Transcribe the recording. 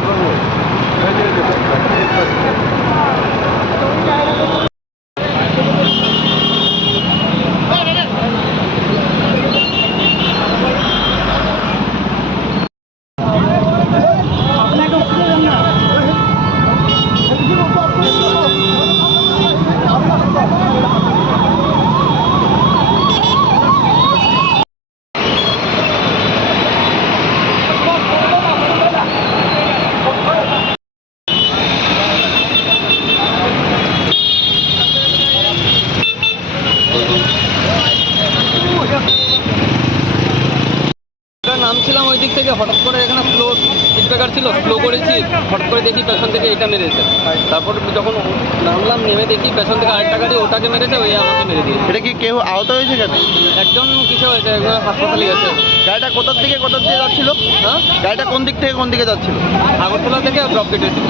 завод. নামছিলাম ওই দিক থেকে হঠাৎ করে এখানে স্লো স্পিডব্রেকার ছিল স্লো করেছি হঠাৎ করে দেখি পেছন থেকে এটা মেরেছে। তারপর যখন নামলাম নেমে দেখি পেছন থেকে আরেকটা গাড়ি ওটাকে মেরেছে ওই আমাকে মেরে দিয়েছে। এটা কি কেউ আহত হয়েছে কেন? একজন কিছু হয়েছে একজন হাসপাতালে গেছে। গাড়িটা কোথার থেকে কোথার দিকে যাচ্ছিল? হ্যাঁ? গাড়িটা কোন দিক থেকে কোন দিকে যাচ্ছিল? আগরতলা থেকে ড্রপ কেটেছিল